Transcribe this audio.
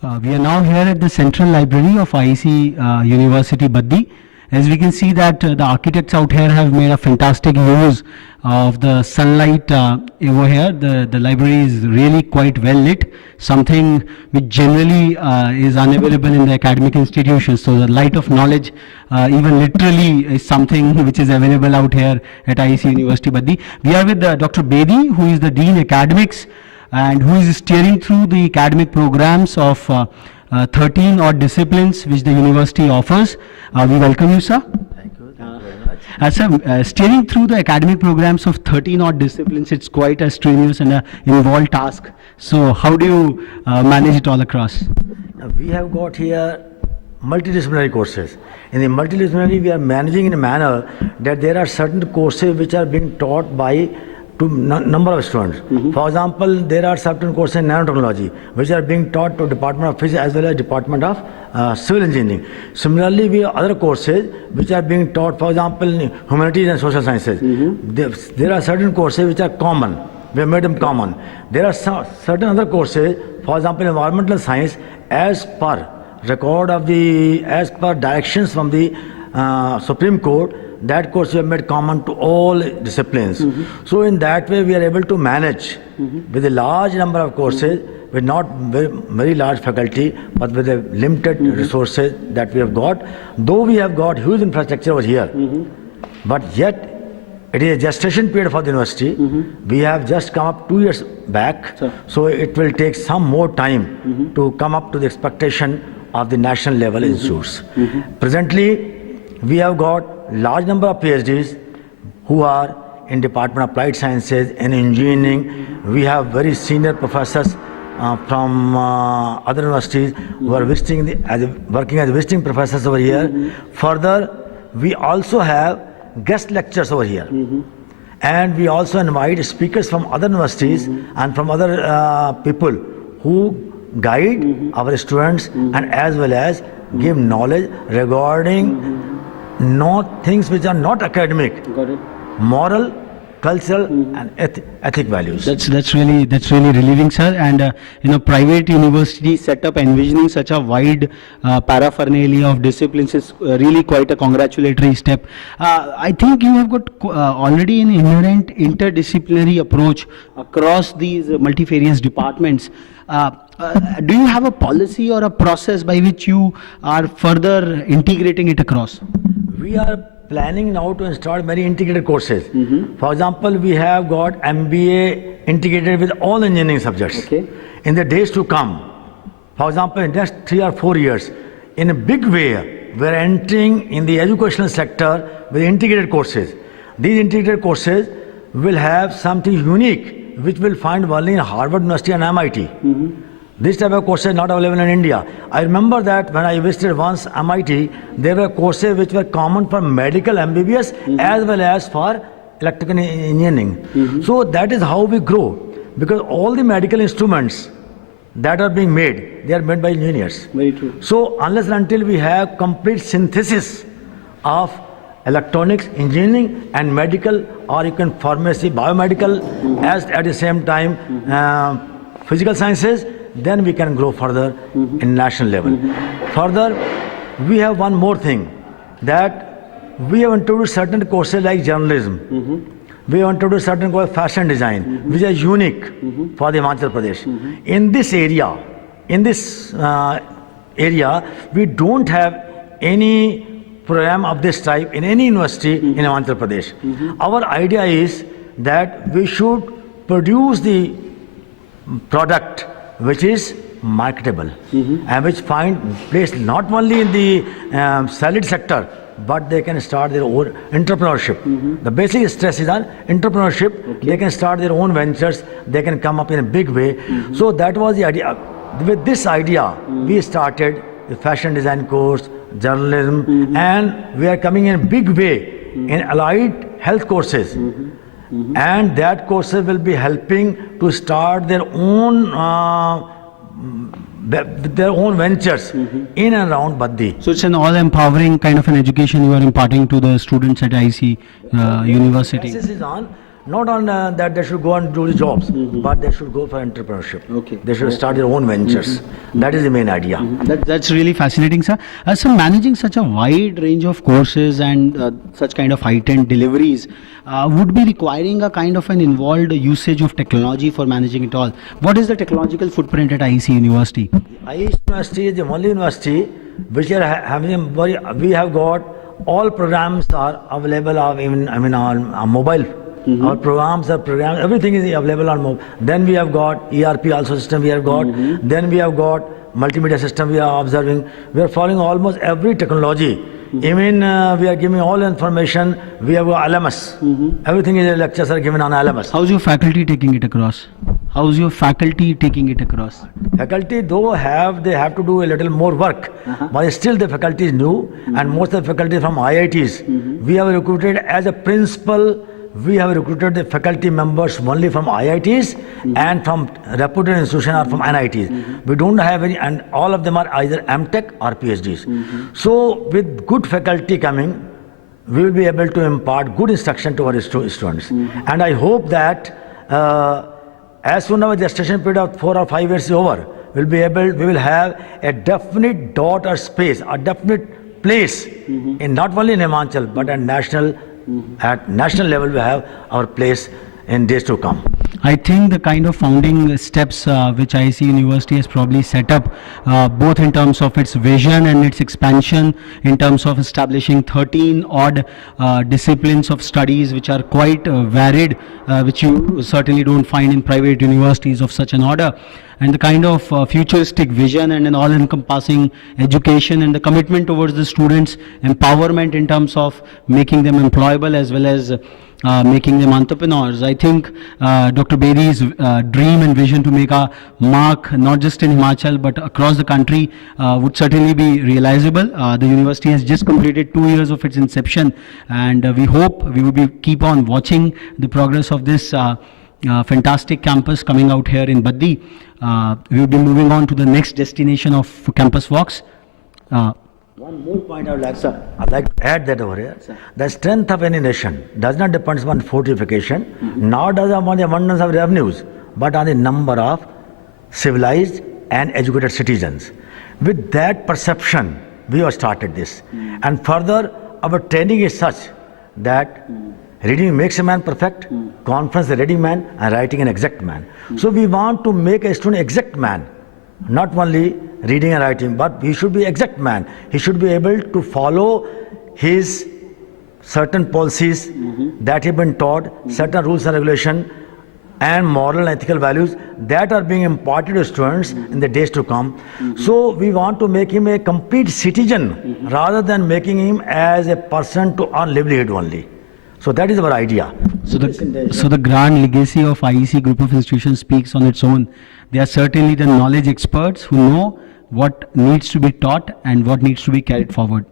We are now here at the Central Library of IEC University Baddi. As we can see that the architects out here have made a fantastic use of the sunlight over here. The library is really quite well lit, something which generally is unavailable in the academic institutions. So the light of knowledge even literally is something which is available out here at IEC University Baddi. We are with Dr. Bedi, who is the Dean Academics and who is steering through the academic programs of 13 odd disciplines which the university offers. We welcome you, sir. Thank you very much. Sir, steering through the academic programs of 13 odd disciplines, it's quite a strenuous and involved task. So how do you manage it all across? Now, we have got here multidisciplinary courses. In the multidisciplinary, we are managing in a manner that there are certain courses which are being taught by number of students. For example, there are certain courses in nanotechnology which are being taught to Department of Physics as well as Department of Civil Engineering. Similarly, we have other courses which are being taught, for example, in humanities and social sciences. There are certain courses which are common. We have made them common. There are certain other courses, for example, environmental science, as per directions from the Supreme Court. That course we have made common to all disciplines. So in that way we are able to manage with a large number of courses, with not very large faculty, but with a limited resources that we have got. Though we have got huge infrastructure over here, but yet it is a gestation period for the university. We have just come up 2 years back, so it will take some more time to come up to the expectation of the national level institutes. Presently, we have got large number of PhDs who are in Department of Applied Sciences and Engineering. We have very senior professors from other universities who are working as visiting professors over here. Further, we also have guest lectures over here. And we also invite speakers from other universities and from other people who guide our students and as well as give knowledge regarding not things which are not academic, moral, cultural, and ethic values. That's really relieving, sir. And private university setup envisioning such a wide paraphernalia of disciplines is really quite a congratulatory step. I think you have got already an inherent interdisciplinary approach across these multifarious departments. Do you have a policy or a process by which you are further integrating it across? We are planning now to install many integrated courses. For example, we have got MBA integrated with all engineering subjects. In the days to come, for example, in the next 3 or 4 years, in a big way, we are entering in the educational sector with integrated courses. These integrated courses will have something unique, which will find only in Harvard University and MIT. This type of courses not available in India. I remember that when I visited once MIT, there were courses which were common for medical MBBS as well as for electrical engineering. So that is how we grow, because all the medical instruments that are being made, they are made by engineers. Very true. So unless and until we have complete synthesis of electronics, engineering and medical, or you can pharmacy, biomedical, as at the same time physical sciences, then we can grow further in national level. Further, we have one more thing, that we have introduced certain courses like journalism. We have introduced certain courses fashion design, which are unique for the Himachal Pradesh. In this area, we don't have any program of this type in any university in Himachal Pradesh. Our idea is that we should produce the product which is marketable and which find place not only in the salaried sector, but they can start their own entrepreneurship. The basic stress is on entrepreneurship. They can start their own ventures. They can come up in a big way. So that was the idea. With this idea, we started the fashion design course, journalism, and we are coming in a big way in allied health courses. And that courses will be helping to start their own ventures in and around Baddi. So it's an all-empowering kind of an education you are imparting to the students at IC University. Emphasis is on Not on that they should go and do the jobs, but they should go for entrepreneurship. Okay. They should start their own ventures. That is the main idea. That's really fascinating, sir. So managing such a wide range of courses and such kind of heightened deliveries would be requiring a kind of an involved usage of technology for managing it all. What is the technological footprint at IEC University? IEC University is the only university which are having we have got all programs are available on mobile. Our programs, everything is available on mobile. Then we have got ERP also system we have got. Then we have got multimedia system we are observing. We are following almost every technology. Even we are giving all information. We have got LMS. Everything is lectures are given on LMS. How's your faculty taking it across? How's your faculty taking it across? Faculty though they have to do a little more work, but still the faculty is new and most of the faculty from IITs. We have recruited as a principal. We have recruited the faculty members only from IITs and from reputed institutions or from NITs. We don't have any, and all of them are either MTech or PhDs. So with good faculty coming, we will be able to impart good instruction to our students. And I hope that as soon as the gestation period of 4 or 5 years is over, we will have a definite dot or space, a definite place in not only in Himachal but at national level we have our place in days to come. I think the kind of founding steps which IC University has probably set up, both in terms of its vision and its expansion, in terms of establishing 13 odd disciplines of studies which are quite varied, which you certainly don't find in private universities of such an order. And the kind of futuristic vision and an all-encompassing education and the commitment towards the students' empowerment in terms of making them employable as well as making them entrepreneurs. I think Dr. Bedi's dream and vision to make a mark not just in Himachal but across the country would certainly be realizable. The university has just completed 2 years of its inception, and we hope we will keep on watching the progress of this fantastic campus coming out here in Baddi. We will be moving on to the next destination of Campus Walks. One more point I'd like to add that over here. The strength of any nation does not depend on fortification, nor does it on the abundance of revenues, but on the number of civilized and educated citizens. With that perception, we have started this. And further, our training is such that reading makes a man perfect, conference a ready man, and writing an exact man. So we want to make a student exact man, not only reading and writing, but he should be exact man. He should be able to follow his certain policies that have been taught, certain rules and regulation, and moral and ethical values that are being imparted to students in the days to come. So we want to make him a complete citizen rather than making him as a person to earn livelihood only. So that is our idea. So the grand legacy of IEC group of institutions speaks on its own. They are certainly the knowledge experts who know what needs to be taught and what needs to be carried forward.